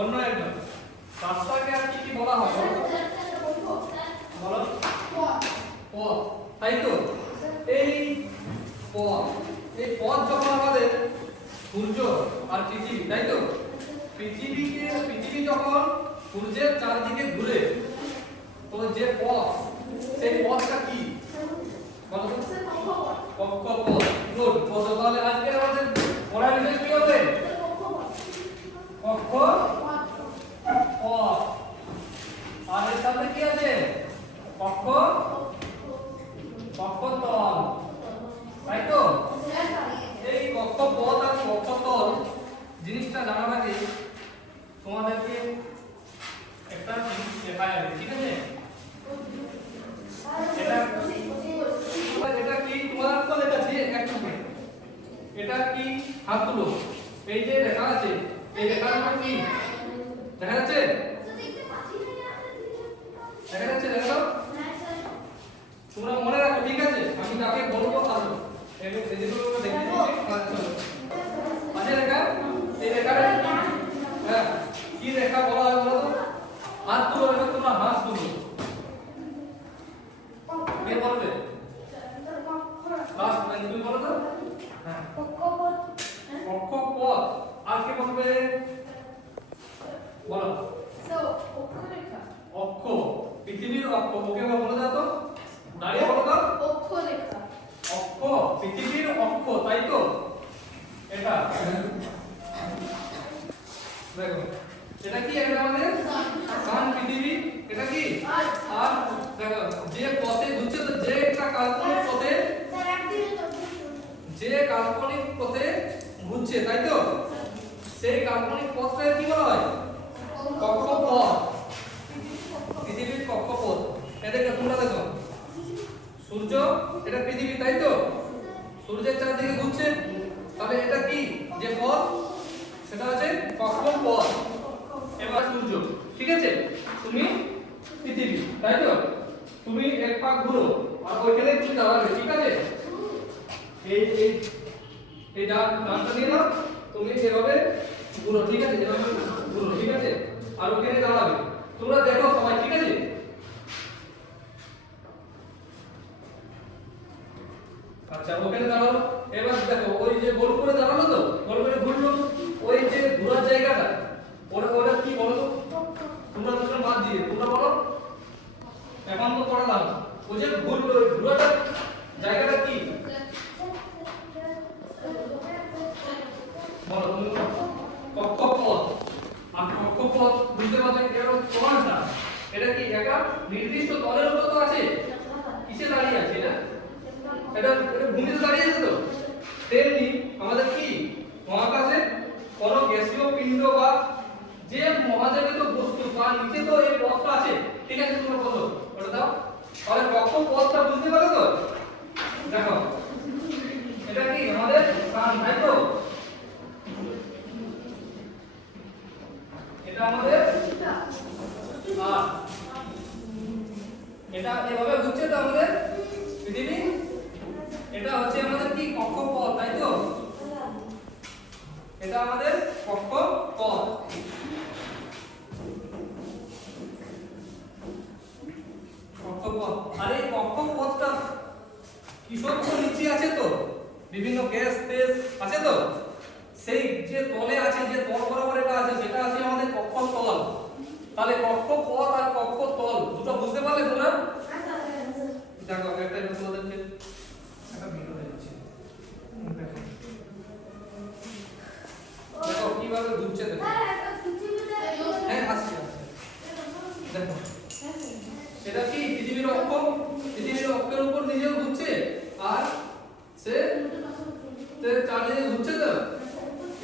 অন্য একজন রাস্তাকে আর কি কি বলা হয় বলো? পথ, তাই তো? এই পথ যখন আমাদের সূর্য আর পৃথিবী, তাই তো? পৃথিবী যখন সূর্যের চারদিকে ঘুরে, তো যে পথ, সেই পথটা কি বলো তো? কক্ষপথ। গুড। তাহলে আজকে আমাদের পড়ার বিষয় কি হবে? কক্ষপথ। আর এর সাথে কি আছে? কক্ষতল, তাই তো? এই কক্ষপথ আর কক্ষতল জিনিসটা জানার আগে তোমাদেরকে একটা জিনিস শেখা যাবে, ঠিক আছে? এটা কি তোমার তো লেখাছি একটুখানি। এটা কি হাত তুলো। এই যে লেখা আছে, এই লেখাটা কি দেখা যাচ্ছে? দেখা যাচ্ছে? দেখো তোমরা মনে রাখো, ঠিক আছে? আমি কাকে বলবো আসো এই যেগুলো দেখে দিচ্ছি। আছে লেখা? এই লেখাটা হ্যাঁ কি লেখা বলা হয় বলো তো? হাত তুলো, এবার তোমরা হাত তুলো। কে বলবে? লাস্ট লাইন তুমি বলো তো। হ্যাঁ কক্ষপথ। আর কে বলবে? বলো। অক্ষ, পৃথিবীর অক্ষ। ওকে বলে দাও তো, দাঁড়িয়ে বলো তো। অক্ষ, পৃথিবীর অক্ষ, তাই তো? এটা দেখো, এটা কি? এটা আমাদের সান, পৃথিবী। এটা কি? আর দেখো যে পথে ঘুরছে, তো যে একটা কাল্পনিক পথে ঘুরছে, তাই তো? সেই কাল্পনিক পথটাকে কি বলা হয়? কক্ষপথ। পৃথিবীর কক্ষপথ। এটাকে তোমরা দেখো, সূর্য, এটা পৃথিবী, তাই তো? সূর্যের চারদিকে ঘুরছে, তাহলে এটা কি যে পথ, সেটা হচ্ছে কক্ষপথ। এবার সূর্য, ঠিক আছে? তুমি পৃথিবী, তাই তো? তুমি এক পা ঘুরো আর ওইখানে তুমি দাঁড়াবে, ঠিক আছে? এই এই এই ডানটা নিয়ে নাও, তুমি এভাবে ঘুরো, ঠিক আছে? এভাবে ঘুরো, ঠিক আছে? আর ওখানে দাঁড়াবে। তোমরা দেখো সবাই, ঠিক আছে? আচ্ছা, ওখানে দাঁড়ালো। এবার দেখো ওই যে গোল করে দাঁড়ালো, তো গোল করে ঘুরলো, ওই যে ঘোরার জায়গাটা ওটা কি বলো তো? তোমরা দুজন বাদ দিয়ে তোমরা বলো। এখন তো পড়ালাম, ওই যে ঘুরলো, ওই ঘোরাটা জায়গাটা কি বলো তুমি? কক্ষপথ। আর কক্ষপথ বুঝতে পারছো? এর প্রমাণটা এটা কি একটা নির্দিষ্ট তলের উপর তো আছে। কিসে দাঁড়িয়ে আছে এটা? এটা ভূমিতে দাঁড়িয়ে আছে তো। তেমনি আমাদের কি মহাকাশে কোন গ্যাসীয় পিণ্ড বা যে মহাজাগতিক বস্তু তার নিচে তো এই পথটা আছে, ঠিক আছে? তোমরা বলো ওটা দাও। তাহলে কক্ষপথটা বুঝতে পারো তো? দেখো এটা কি আমাদের সান, তাই তো? এটা আমাদের আর এটা এভাবে ঘুরছে তো আমাদের পৃথিবী। এটা হচ্ছে আমাদের কি কক্ষপথ, তাই তো? এটা আমাদের কক্ষপথ। আর এই কক্ষপথটা কিসব নিচে আছে তো? বিভিন্ন গ্যাস টেস আছে তো? সেই যে তলে আছে, যে তল বরাবর এটা আছে, সেটা আছে আমাদের কক্ষতল। তাহলে কক্ষপথ আর কক্ষতল দুটো বুঝতে পারলে তোমরা? দেখো একটা তোমাদেরকে একটা ভিডিও দিচ্ছি, দেখো কিভাবে ঘুরছে। দেখো হ্যাঁ আসছে, দেখো এটা কি পৃথিবীর অক্ষ, পৃথিবীর অক্ষের উপর নিজেও ঘুরছে আর সে চারদিকে ঘুরছে তো।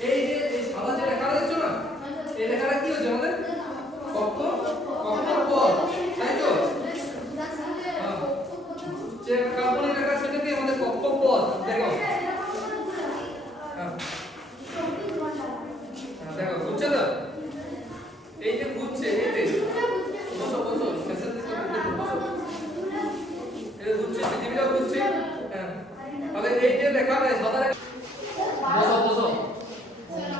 এই যে এই সাদা যে রেখাটা দেখছো না, এই রেখাটা কি হচ্ছে আমাদের কক্ষপথ, তাই তো? যে কাল্পনিক রেখা সেটা কি আমাদের কক্ষপথ। দেখো দেখো ঘুরছে তো, এই যে ঘুরছে, বসো বসো, শেষের দিকে এই ঘুরছে, পৃথিবীটাও ঘুরছে। হ্যাঁ, তাহলে এই যে রেখাটা সাদা রেখা, বসো বসো,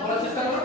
বলার চেষ্টা করো।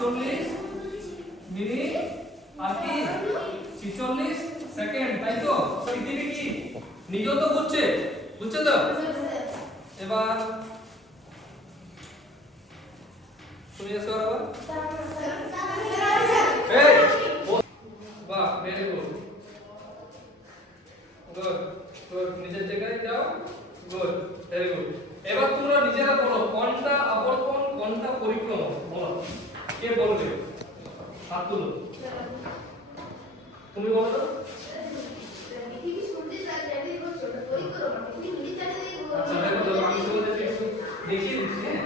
48 মিনিট আর কি 46 সেকেন্ড, তাই তো? পৃথিবী কি নিজেও তো ঘুরছে, বুঝছো তো? এবার তুমি এসো আবার। এই বাহ, ভেরি গুড, গুড গুড, নিজের জায়গায় যাও, গুড, ভেরি গুড। এবার তোমরা নিজেরা বলো কোনটা আবর্তন কোনটা পরিক্রমা, বলো। কে বলবে? হাত তুলো, তুমি বলো তো। আচ্ছা দেখো, আমি তোমাদেরকে একটু দেখিয়ে দিচ্ছি। হ্যাঁ,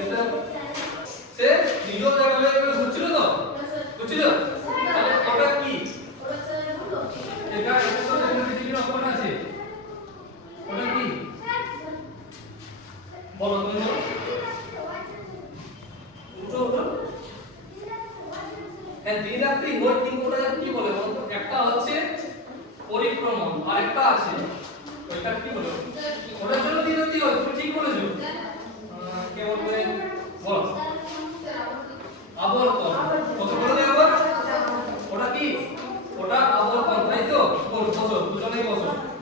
এটা সে নিজের জায়গায় ঘুরছিল তো, ঘুরছিল, তাহলে ওটা কি? এটা তো পৃথিবীর অবস্থান আছে, ওটা কি বলো, তুমি বলো। উঠো উঠো। হ্যাঁ, দিন রাত্রি ওই তিন কোটা কি বলে বলো তো? একটা হচ্ছে পরিক্রমণ, আরেকটা আছে ওইটা কি বলে? ওটার জন্য